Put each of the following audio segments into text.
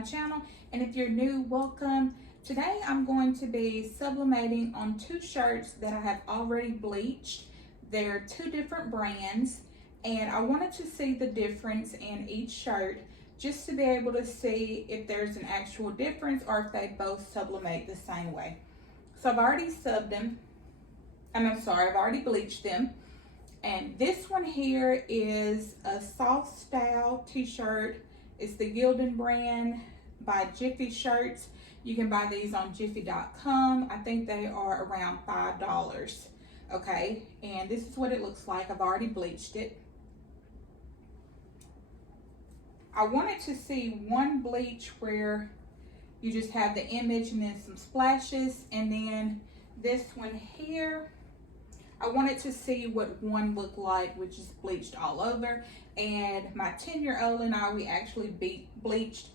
my channel, and if you're new, welcome. Today I'm going to be sublimating on two shirts that I have already bleached. They're two different brands, and I wanted to see the difference in each shirt just to be able to see if there's an actual difference or if they both sublimate the same way. So I've already subbed them. I've already bleached them. And this one here is a soft style t-shirt. It's the Gildan brand by Jiffy shirts. You can buy these on jiffy.com. I think they are around $5. Okay, and this is what it looks like. I've already bleached it. I wanted to see one bleach where you just have the image and then some splashes, and then this one here, I wanted to see what one looked like, which is bleached all over. And my 10-year-old and I, we actually bleached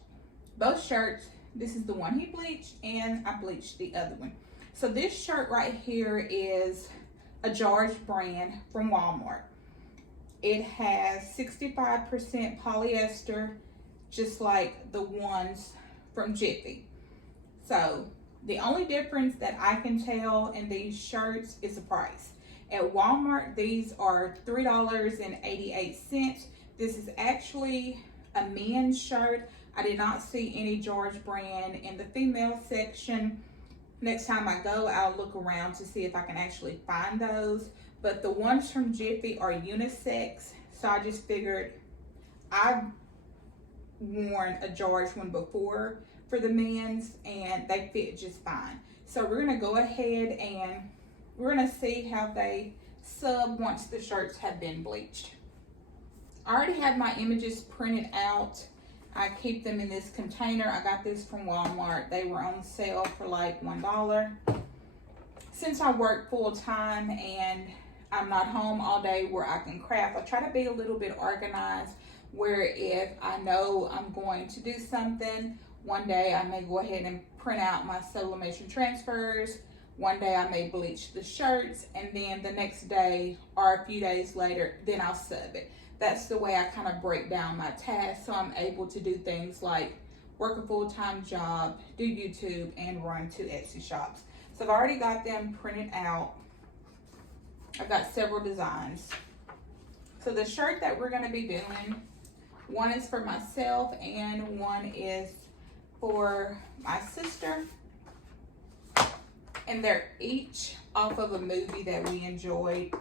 both shirts. This is the one he bleached, and I bleached the other one. So this shirt right here is a George brand from Walmart. It has 65% polyester, just like the ones from Jiffy. So the only difference that I can tell in these shirts is the price. At Walmart, these are $3.88. This is actually a men's shirt. I did not see any George brand in the female section. Next time I go, I'll look around to see if I can actually find those. But the ones from Jiffy are unisex, so I just figured I've worn a George one before for the men's, and they fit just fine. So we're gonna go ahead and we're gonna see how they sub once the shirts have been bleached. I already have my images printed out. I keep them in this container. I got this from Walmart. They were on sale for like $1. Since I work full time and I'm not home all day where I can craft, I try to be a little bit organized, where if I know I'm going to do something, one day I may go ahead and print out my sublimation transfers. One day I may bleach the shirts, and then the next day or a few days later, then I'll sub it. That's the way I kind of break down my tasks, so I'm able to do things like work a full-time job, do YouTube, and run 2 Etsy shops. So I've already got them printed out. I've got several designs. So the shirt that we're gonna be doing, one is for myself and one is for my sister. And they're each off of a movie that we enjoyed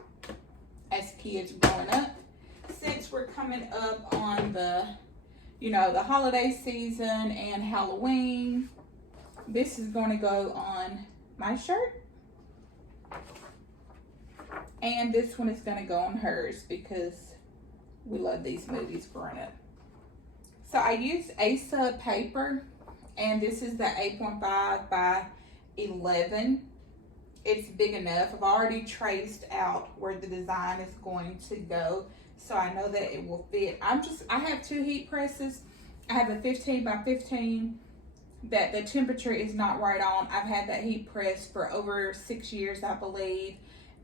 as kids growing up. Since we're coming up on the, the holiday season and Halloween, this is going to go on my shirt. And this one is going to go on hers because we love these movies growing up. So I used A-Sub paper, and this is the 8.5 by 11. It's big enough. I've already traced out where the design is going to go, so I know that it will fit. I have 2 heat presses. I have a 15 by 15 that the temperature is not right on. I've had that heat press for over 6 years, I believe,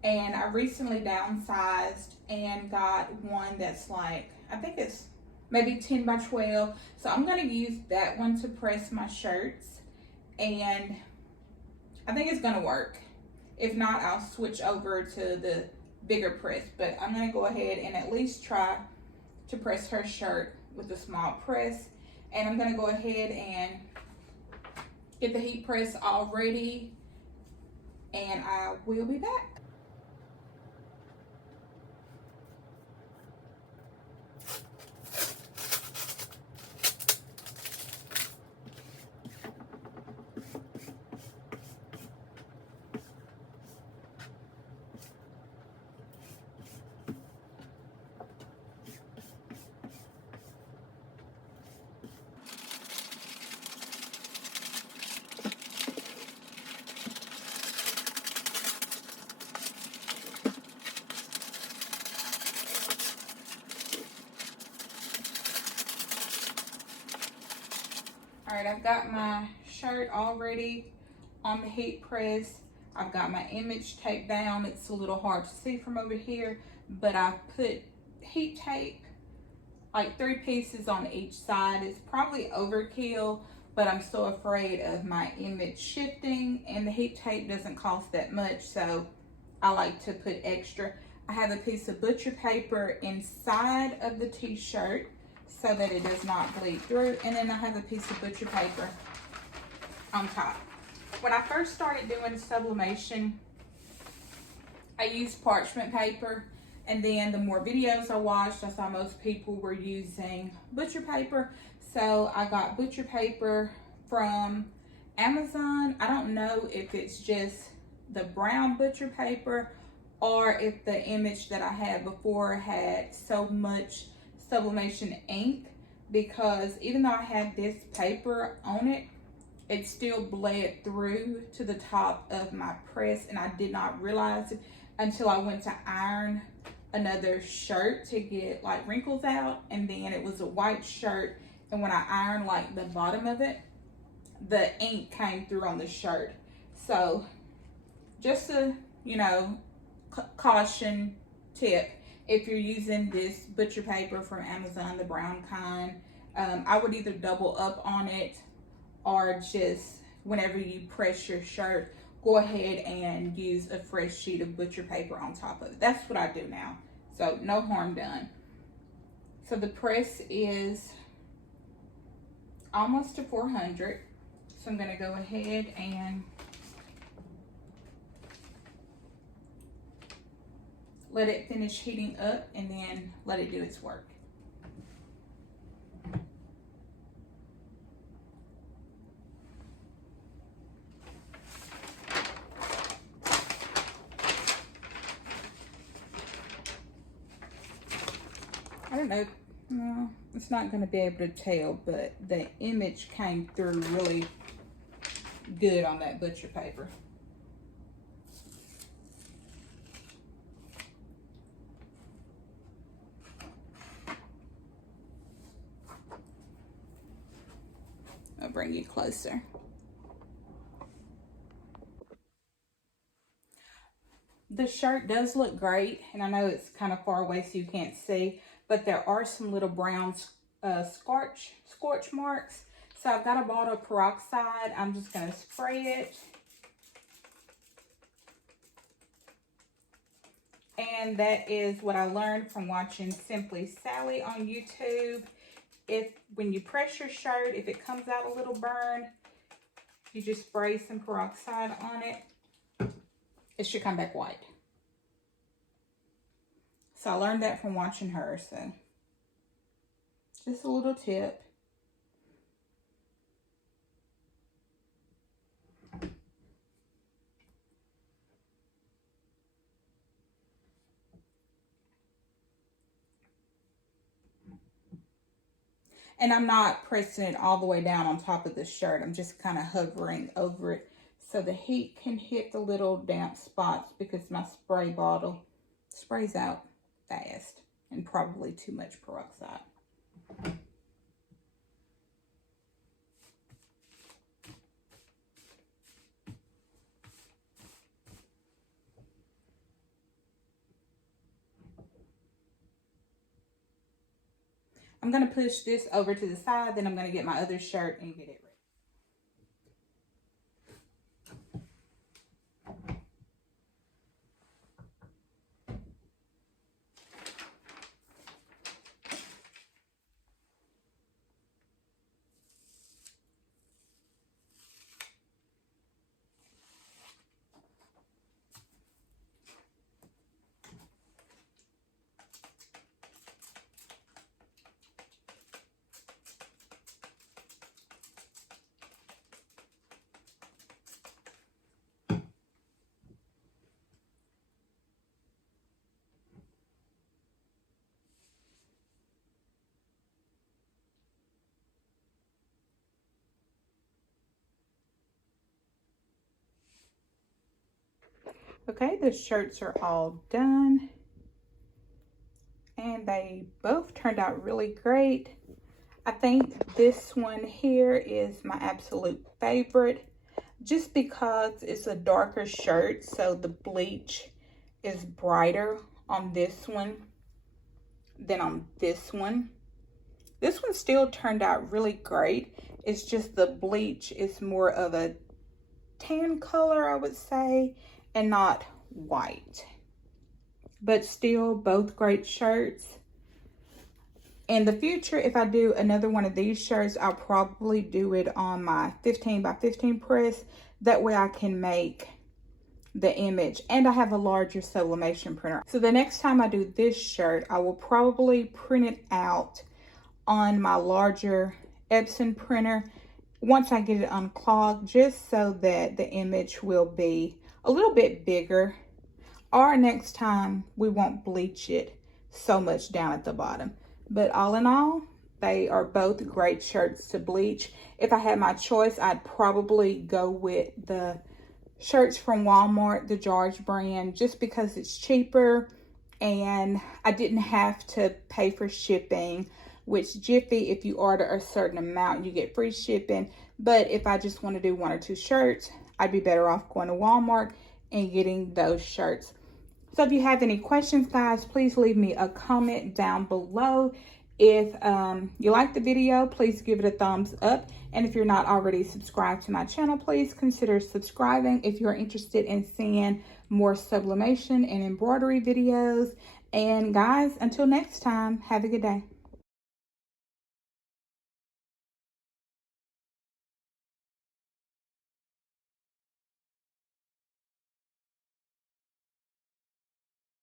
and I recently downsized and got one that's like, I think it's maybe 10 by 12. So I'm going to use that one to press my shirts, and I think it's gonna work. If not, I'll switch over to the bigger press, but I'm gonna go ahead and at least try to press her shirt with a small press. And I'm gonna go ahead and get the heat press all ready, and I will be back. All right, I've got my shirt already on the heat press. I've got my image taped down. It's a little hard to see from over here, but I put heat tape like 3 pieces on each side is probably overkill, but I'm so afraid of my image shifting, and the heat tape doesn't cost that much, so I like to put extra. I have a piece of butcher paper inside of the t-shirt so that it does not bleed through, and then I have a piece of butcher paper on top. When I first started doing sublimation, I used parchment paper, and then the more videos I watched, I saw most people were using butcher paper, so I got butcher paper from Amazon. I don't know if it's just the brown butcher paper or if the image that I had before had so much sublimation ink, because even though I had this paper on it, it still bled through to the top of my press, and I did not realize it until I went to iron another shirt to get like wrinkles out, and then it was a white shirt, and when I ironed like the bottom of it, the ink came through on the shirt. So just a, you know, caution tip, if you're using this butcher paper from Amazon, the brown kind, I would either double up on it, or just whenever you press your shirt, go ahead and use a fresh sheet of butcher paper on top of it. That's what I do now, so no harm done. So the press is almost to 400, so I'm going to go ahead and let it finish heating up, and then let it do its work. I don't know, no, it's not going to be able to tell, but the image came through really good on that butcher paper. I'll bring you closer. The shirt does look great, and I know it's kind of far away so you can't see, but there are some little brown scorch marks. So I've got a bottle of peroxide. I'm just going to spray it. And that is what I learned from watching Simply Sally on YouTube. When you press your shirt, if it comes out a little burn, you just spray some peroxide on it. It should come back white. So I learned that from watching her, so just a little tip. And I'm not pressing it all the way down on top of the shirt. I'm just kind of hovering over it so the heat can hit the little damp spots, because my spray bottle sprays out fast, and probably too much peroxide. I'm going to push this over to the side, then I'm going to get my other shirt and get it ready. Okay, the shirts are all done, and they both turned out really great. I think this one here is my absolute favorite, just because it's a darker shirt, so the bleach is brighter on this one than on this one. This one still turned out really great. It's just the bleach is more of a tan color, I would say, and not white. But still, both great shirts. In the future, if I do another one of these shirts, I'll probably do it on my 15 by 15 press. That way I can make the image, and I have a larger sublimation printer. So the next time I do this shirt, I will probably print it out on my larger Epson printer once I get it unclogged, just so that the image will be a little bit bigger, or next time we won't bleach it so much down at the bottom. But all in all, they are both great shirts to bleach. If I had my choice, I'd probably go with the shirts from Walmart, the George brand, just because it's cheaper and I didn't have to pay for shipping. Which Jiffy, if you order a certain amount, you get free shipping. But if I just want to do 1 or 2 shirts, I'd be better off going to Walmart and getting those shirts. So if you have any questions, guys, please leave me a comment down below. If you like the video, please give it a thumbs up. And if you're not already subscribed to my channel, please consider subscribing if you're interested in seeing more sublimation and embroidery videos. And guys, until next time, have a good day.